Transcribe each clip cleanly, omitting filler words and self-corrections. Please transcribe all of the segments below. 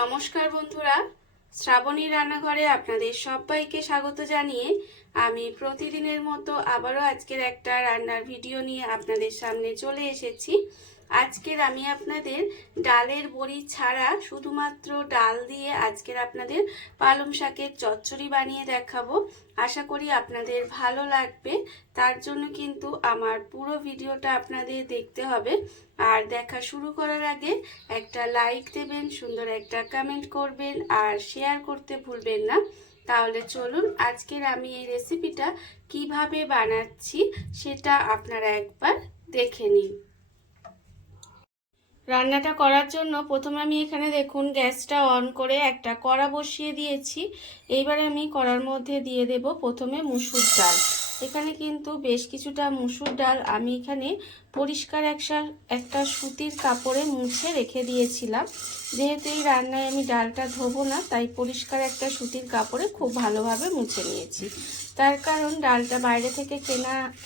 নমস্কার বন্ধুরা, শ্রাবণী রান্নাঘরে আপনাদের সবাইকে স্বাগত জানিয়ে আমি প্রতিদিনের মতো আবারও আজকের একটা রান্নার ভিডিও নিয়ে আপনাদের সামনে চলে এসেছি। আজকের আমি আপনাদের ডালের বড়ি ছাড়া শুধুমাত্র ডাল দিয়ে আজকের আপনাদের পালং শাকের চচ্চড়ি বানিয়ে দেখাবো। আশা করি আপনাদের ভালো লাগবে। তার জন্য কিন্তু আমার পুরো ভিডিওটা আপনাদের দেখতে হবে। আর দেখা শুরু করার আগে একটা লাইক দেবেন, সুন্দর একটা কমেন্ট করবেন আর শেয়ার করতে ভুলবেন না। তাহলে চলুন আজকের আমি এই রেসিপিটা কিভাবে বানাচ্ছি সেটা আপনারা একবার দেখে নিন। রান্নাটা করার জন্য প্রথমে আমি এখানে দেখুন গ্যাসটা অন করে একটা কড়া বসিয়ে দিয়েছি। এইবারে আমি কড়ার মধ্যে দিয়ে দেব প্রথমে মুসুর ডাল। এখানে কিন্তু বেশ কিছুটা মুসুর ডাল আমি এখানে পরিষ্কার একটা সুতির কাপড়ে মুছে রেখে দিয়েছিলাম। যেহেতু এই রান্নায় আমি ডালটা ধোবো না, তাই পরিষ্কার একটা সুতির কাপড়ে খুব ভালোভাবে মুছে নিয়েছি। তার কারণ ডালটা বাইরে থেকে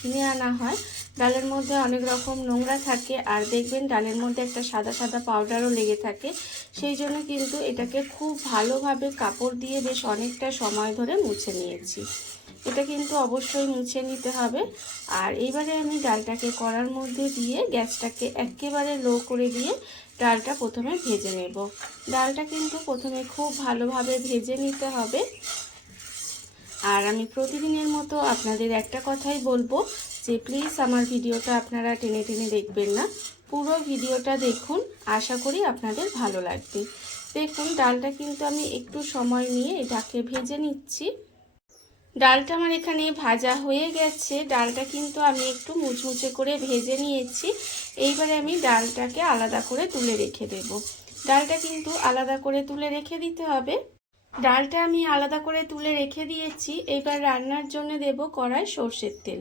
কিনে আনা হয়, ডালের মধ্যে অনেক রকম নোংরা থাকে আর দেখবেন ডালের মধ্যে একটা সাদা সাদা পাউডারও লেগে থাকে। সেই জন্য কিন্তু এটাকে খুব ভালোভাবে কাপড় দিয়ে বেশ অনেকটা সময় ধরে মুছে নিয়েছি। এটা কিন্তু অবশ্যই মুছে নিতে হবে। আর এইবারে আমি ডালটাকে কড়ার মধ্যে দিয়ে গ্যাসটাকে একেবারে লো করে দিয়ে ডালটা প্রথমে ভেজে নেব। ডালটা কিন্তু প্রথমে খুব ভালোভাবে ভেজে নিতে হবে। আর আমি প্রতিদিনের মতো আপনাদের একটা কথাই বলবো যে প্লিজ আমার ভিডিওটা আপনারা টেনে টেনে দেখবেন না, পুরো ভিডিওটা দেখুন, আশা করি আপনাদের ভালো লাগবে। দেখুন ডালটা কিন্তু আমি একটু সময় নিয়ে এটাকে ভেজে নিচ্ছি। ডালটা আমার এখানে ভাজা হয়ে গেছে। ডালটা কিন্তু আমি একটু মুচমুচে করে ভেজে নিয়েছি। এইবারে আমি ডালটাকে আলাদা করে তুলে রেখে দেব। ডালটা কিন্তু আলাদা করে তুলে রেখে দিতে হবে। ডালটা আমি আলাদা করে তুলে রেখে দিয়েছি। এবার রান্নার জন্য দেব কড়াই সর্ষের তেল।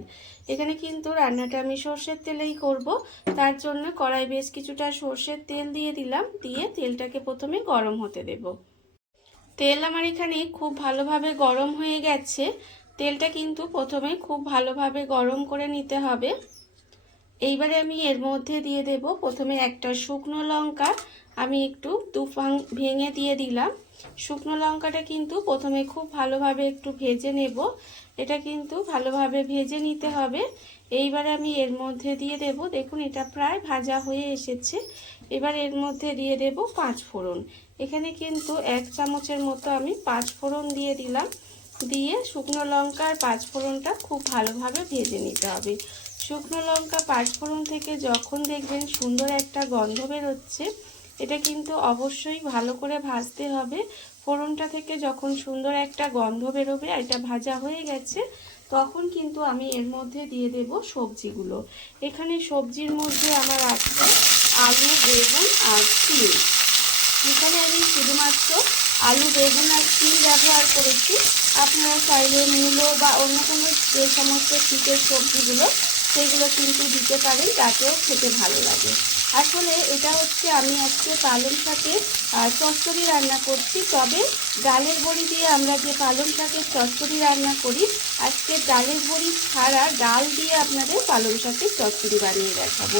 এখানে কিন্তু রান্নাটা আমি সর্ষের তেলেই করব। তার জন্য কড়াই বেশ কিছুটা সর্ষের তেল দিয়ে দিলাম। দিয়ে তেলটাকে প্রথমে গরম হতে দেব। তেল আমার এখানে খুব ভালোভাবে গরম হয়ে গেছে। তেলটা কিন্তু প্রথমে খুব ভালোভাবে গরম করে নিতে হবে। এইবারে আমি এর মধ্যে দিয়ে দেব প্রথমে একটা শুকনো লঙ্কা। আমি একটু ভেঙে দিয়ে দিলাম। শুকনো লঙ্কাটা কিন্তু প্রথমে খুব ভালোভাবে একটু ভেজে নেব। এটা কিন্তু ভালোভাবে ভেজে নিতে হবে। এইবারে আমি এর মধ্যে দিয়ে দেব, দেখুন এটা প্রায় ভাজা হয়ে এসেছে। এবার এর মধ্যে দিয়ে দেব 5 ফোড়ন। এখানে কিন্তু 1 চামচের মতো আমি 5 ফোড়ন দিয়ে দিলাম। দিয়ে শুকনো লঙ্কা আর 5 ফোড়নটা খুব ভালোভাবে ভেজে নিতে হবে। শুকনো লঙ্কা 5 ফোড়ন থেকে যখন দেখবেন সুন্দর একটা গন্ধ বেরোচ্ছে, এটা কিন্তু অবশ্যই ভালো করে ভাজতে হবে। ফোড়নটা থেকে যখন সুন্দর একটা গন্ধ বেরোবে, এটা ভাজা হয়ে গেছে, তখন কিন্তু আমি এর মধ্যে দিয়ে দেব সবজিগুলো। এখানে সবজির মধ্যে আমার আছে আলু, বেগুন আর শিম। এখানে আমি শুধুমাত্র আলু, বেগুন আর শিম ব্যবহার করেছি। আপনারা চাইলে মূলো বা অন্য কোনো যে সমস্ত শীতের সবজিগুলো সেগুলো কিন্তু দিতে পারেন, তাতেও খেতে ভালো লাগে। আসলে এটা হচ্ছে আমি আজকে পালং শাকের চচ্চড়ি রান্না করছি। তবে ডালের বড়ি দিয়ে আমরা যে পালং শাকের চচ্চড়ি রান্না করি, আজকে ডালের বড়ি ছাড়া ডাল দিয়ে আপনাদের পালং শাকের চচ্চড়ি বানিয়ে দেখাবো,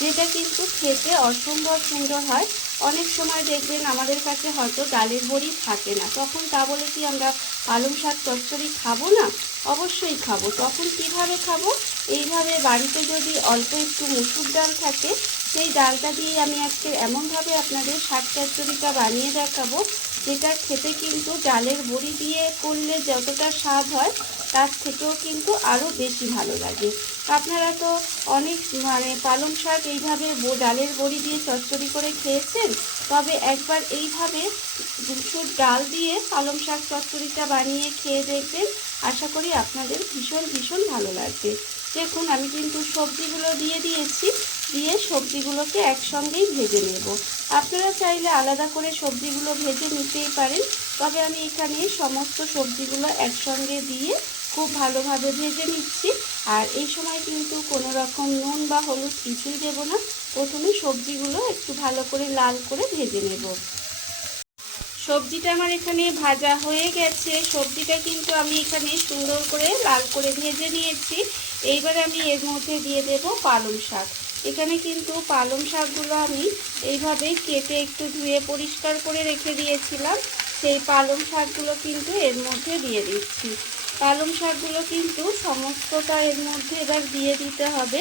যেটা কিন্তু খেতে অসম্ভব সুন্দর হয়। অনেক সময় দেখবেন আমাদের কাছে হয়তো ডালের বড়ি থাকে না, তখন তা বলে কি আমরা পালং শাক চচ্চড়ি খাবো না? অবশ্যই খাবো। তখন কিভাবে খাবো? এইভাবে বাড়িতে যদি অল্প একটু মুসুর ডাল থাকে, সেই ডালটা দিয়ে আমি আজকে এমনভাবে আপনাদের শাক চচ্চড়িটা বানিয়ে দেখাবো, যেটা খেতে কিন্তু ডালের বড়ি দিয়ে করলে যতটা স্বাদ হয়, তার থেকেও কিন্তু আরও বেশি ভালো লাগে। আপনারা তো অনেক পালং শাক এইভাবে ডালের বড়ি দিয়ে চচ্চড়ি করে খেয়েছেন, তবে একবার এইভাবে মুসুর ডাল দিয়ে পালং শাক চচ্চড়িটা বানিয়ে খেয়ে দেখবেন। আশা করি আপনাদের ভীষণ ভীষণ ভালো লাগবে। দেখুন আমি কিন্তু সবজিগুলো দিয়ে দিয়েছি। দিয়ে সবজিগুলোকে একসঙ্গেই ভেজে নেব। আপনারা চাইলে আলাদা করে সবজিগুলো ভেজে নিতেই পারেন, তবে আমি এখানে সমস্ত সবজিগুলো একসঙ্গে দিয়ে খুব ভালোভাবে ভেজে নিচ্ছি। আর এই সময় কিন্তু কোনো রকম নুন বা হলুদ কিছুই দেব না। প্রথমে সবজিগুলো একটু ভালো করে লাল করে ভেজে নেব। সবজিটা আমার এখানে ভাজা হয়ে গেছে। সবজিটা কিন্তু আমি এখানে সুন্দর করে লাল করে ভেজে নিয়েছি। এইবার আমি এর মধ্যে দিয়ে দেব পালং শাক। এখানে কিন্তু পালং শাকগুলো আমি এইভাবে কেটে একটু ধুয়ে পরিষ্কার করে রেখে দিয়েছিলাম। সেই পালং শাকগুলো কিন্তু এর মধ্যে দিয়ে দিচ্ছি। পালং শাকগুলো কিন্তু সমস্তটা এর মধ্যে এবার দিয়ে দিতে হবে।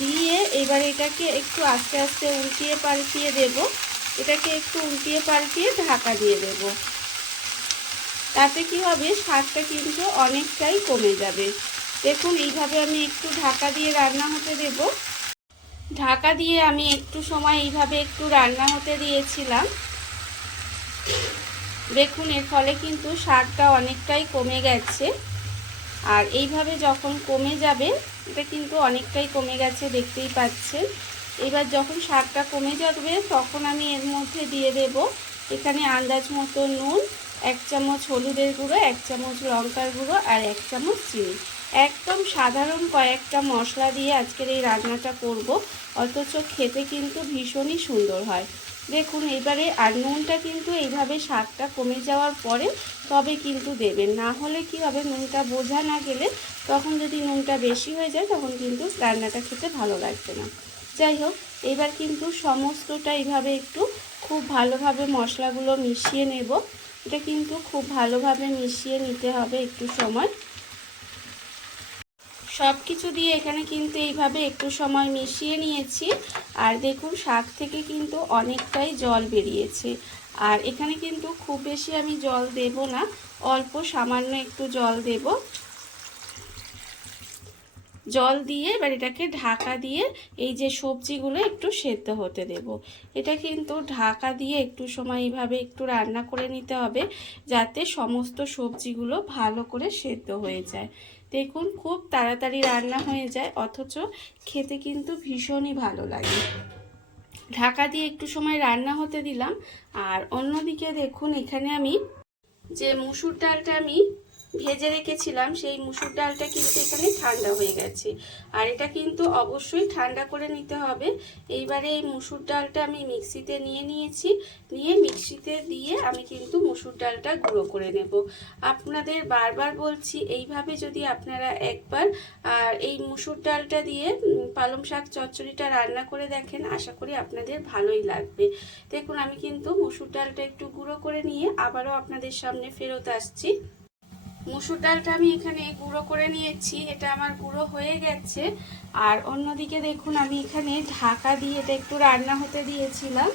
দিয়ে এবার এটাকে একটু আস্তে আস্তে উল্টিয়ে পাল্টিয়ে দেব। এটাকে একটু উল্টিয়ে পাল্টিয়ে ঢাকা দিয়ে দেব। তাতে কি হবে, স্বাদটা কিন্তু অনেকটাই কমে যাবে। দেখুন এইভাবে আমি একটু ঢাকা দিয়ে রান্না হতে দেব। ঢাকা দিয়ে আমি একটু সময় এইভাবে একটু রান্না হতে দিয়েছিলাম। দেখুন এর ফলে কিন্তু স্বাদটা অনেকটাই কমে গেছে। আর এইভাবে যখন কমে যাবে, এটা কিন্তু অনেকটাই কমে গেছে দেখতেই পাচ্ছেন। এবার যখন স্বাদটা কমে যাবে তখন আমি এর মধ্যে দিয়ে দেব এখানে আন্দাজ মতো নুন, 1 চামচ হলুদের গুঁড়ো, 1 চামচ লঙ্কার গুঁড়ো আর 1 চামচ চিনি। একদম সাধারণ কয়েকটা মশলা দিয়ে আজকের এই রান্নাটা করব, অথচ খেতে কিন্তু ভীষণই সুন্দর হয়। দেখুন এবারে আর নুনটা কিন্তু এইভাবে স্বাদটা কমে যাওয়ার পরে তবে কিন্তু দেবেন, না হলে কি হবে, নুনটা বোঝা না গেলে তখন যদি নুনটা বেশি হয়ে যায় তখন কিন্তু রান্নাটা খেতে ভালো লাগবে না। যাই হোক, এবার কিন্তু সমস্তটা এইভাবে একটু খুব ভালোভাবে মশলাগুলো মিশিয়ে নেব। এটা কিন্তু খুব ভালোভাবে মিশিয়ে নিতে হবে একটু সময়। সব কিছু দিয়ে এখানে কিন্তু এইভাবে একটু সময় মিশিয়ে নিয়েছি। আর দেখুন শাক থেকে কিন্তু অনেকটাই জল বেরিয়েছে। আর এখানে কিন্তু খুব বেশি আমি জল দেব না, অল্প সামান্য একটু জল দেব। জল দিয়ে এবার এটাকে ঢাকা দিয়ে এই যে সবজিগুলো একটু সেদ্ধ হতে দেব। এটা কিন্তু ঢাকা দিয়ে একটু সময় এইভাবে একটু রান্না করে নিতে হবে, যাতে সমস্ত সবজিগুলো ভালো করে সেদ্ধ হয়ে যায়। দেখুন খুব তাড়াতাড়ি রান্না হয়ে যায়, অথচ খেতে কিন্তু ভীষণই ভালো লাগে। ঢাকা দিয়ে একটু সময় রান্না হতে দিলাম। আর অন্যদিকে দেখুন এখানে আমি যে মুসুর ডালটা আমি ভেজে রেখেছিলাম, সেই মুসুর ডালটা কিন্তু এখানে ঠান্ডা হয়ে গেছে। আর এটা কিন্তু অবশ্যই ঠান্ডা করে নিতে হবে। এইবারে এই মুসুর ডালটা আমি মিক্সিতে নিয়েছি, নিয়ে মিক্সিতে দিয়ে আমি কিন্তু মুসুর ডালটা গুঁড়ো করে নেব। আপনাদের বারবার বলছি, এইভাবে যদি আপনারা একবার এই মুসুর ডালটা দিয়ে পালং শাক চচ্চড়িটা রান্না করে দেখেন, আশা করি আপনাদের ভালোই লাগবে। দেখুন আমি কিন্তু মুসুর ডালটা একটু গুঁড়ো করে নিয়ে আবারও আপনাদের সামনে ফেরত আসছি। মুসুর ডালটা আমি এখানে গুঁড়ো করে নিয়েছি, এটা আমার গুঁড়ো হয়ে গেছে। আর অন্যদিকে দেখুন আমি এখানে ঢাকা দিয়ে এটা একটু রান্না হতে দিয়েছিলাম।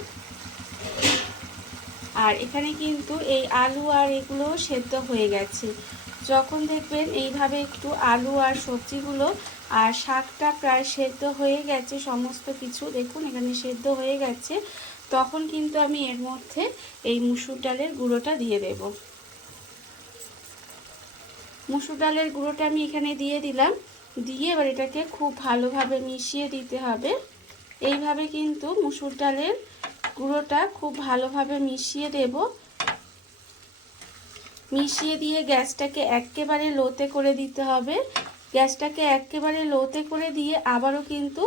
আর এখানে কিন্তু এই আলু আর এগুলো সেদ্ধ হয়ে গেছে। যখন দেখবেন এইভাবে একটু আলু আর সবজিগুলো আর শাকটা প্রায় সেদ্ধ হয়ে গেছে, সমস্ত কিছু দেখুন এখানে সেদ্ধ হয়ে গেছে, তখন কিন্তু আমি এর মধ্যে এই মুসুর ডালের গুঁড়োটা দিয়ে দেব। মুসুর ডালের গুঁড়োটা আমি এখানে দিয়ে দিলাম। দিয়ে এবার এটাকে খুব ভালোভাবে মিশিয়ে দিতে হবে। এইভাবে কিন্তু মুসুর ডালের গুঁড়োটা খুব ভালোভাবে মিশিয়ে দেব। মিশিয়ে দিয়ে গ্যাসটাকে একেবারে লোতে করে দিতে হবে। গ্যাসটাকে একেবারে লোতে করে দিয়ে আবারও কিন্তু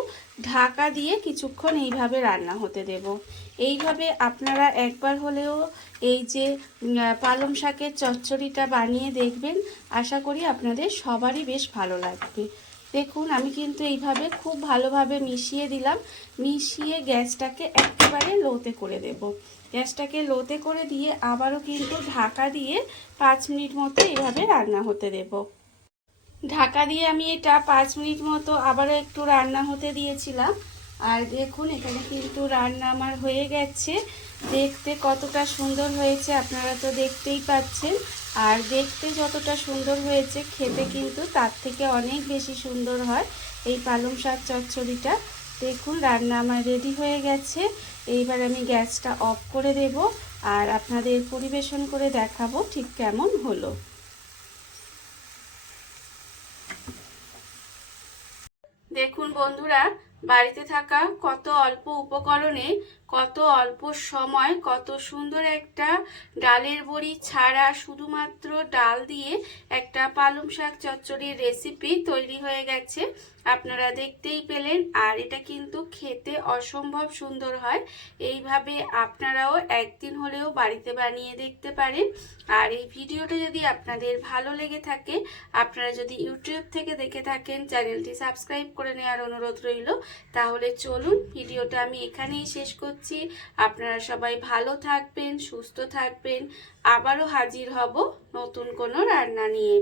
ঢাকা দিয়ে কিছুক্ষণ এইভাবে রান্না হতে দেব। এইভাবে আপনারা একবার হলেও এই যে পালং শাকের চচ্চড়িটা বানিয়ে দেখবেন, আশা করি আপনাদের সবারই বেশ ভালো লাগবে। দেখুন আমি কিন্তু এইভাবে খুব ভালোভাবে মিশিয়ে দিলাম। মিশিয়ে গ্যাসটাকে একেবারে লোতে করে দেব। গ্যাসটাকে লোতে করে দিয়ে আবারও কিন্তু ঢাকা দিয়ে 5 মিনিট মতো এইভাবে রান্না হতে দেব। ঢাকা দিয়ে আমি এটা 5 মিনিট মতো আবারও একটু রান্না হতে দিয়েছিলাম। আর দেখুন এখানে কিন্তু রান্না আমার হয়ে গেছে। দেখতে কতটা সুন্দর হয়েছে আপনারা তো দেখতেই পাচ্ছেন। আর দেখতে যতটা সুন্দর হয়েছে, খেতে কিন্তু তার থেকে অনেক বেশি সুন্দর হয় এই পালং শাক চচ্চড়িটা। দেখুন রান্না আমার রেডি হয়ে গেছে। এইবার আমি গ্যাসটা অফ করে দেব আর আপনাদের পরিবেশন করে দেখাবো ঠিক কেমন হলো। দেখুন বন্ধুরা, বাড়িতে থাকা কত অল্প উপকরণে কত অল্প সময় কত সুন্দর একটা ডালের বড়ি ছাড়া শুধুমাত্র ডাল দিয়ে একটা পালং শাক চচ্চড়ির রেসিপি তৈরি হয়ে গেছে। আপনারা দেখতেই পেলেন। আর এটা কিন্তু খেতে অসম্ভব সুন্দর হয়। এইভাবে আপনারাও একদিন হলেও বাড়িতে বানিয়ে দেখতে পারেন। আর এই ভিডিওটা যদি আপনাদের ভালো লেগে থাকে, আপনারা যদি ইউটিউব থেকে দেখে থাকেন, চ্যানেলটি সাবস্ক্রাইব করে নেওয়ার অনুরোধ রইল। তাহলে চলুন ভিডিওটা আমি এখানেই শেষ করছি। আপনারা সবাই ভালো থাকবেন, সুস্থ থাকবেন। আবারও হাজির হব নতুন কোনো রান্না নিয়ে।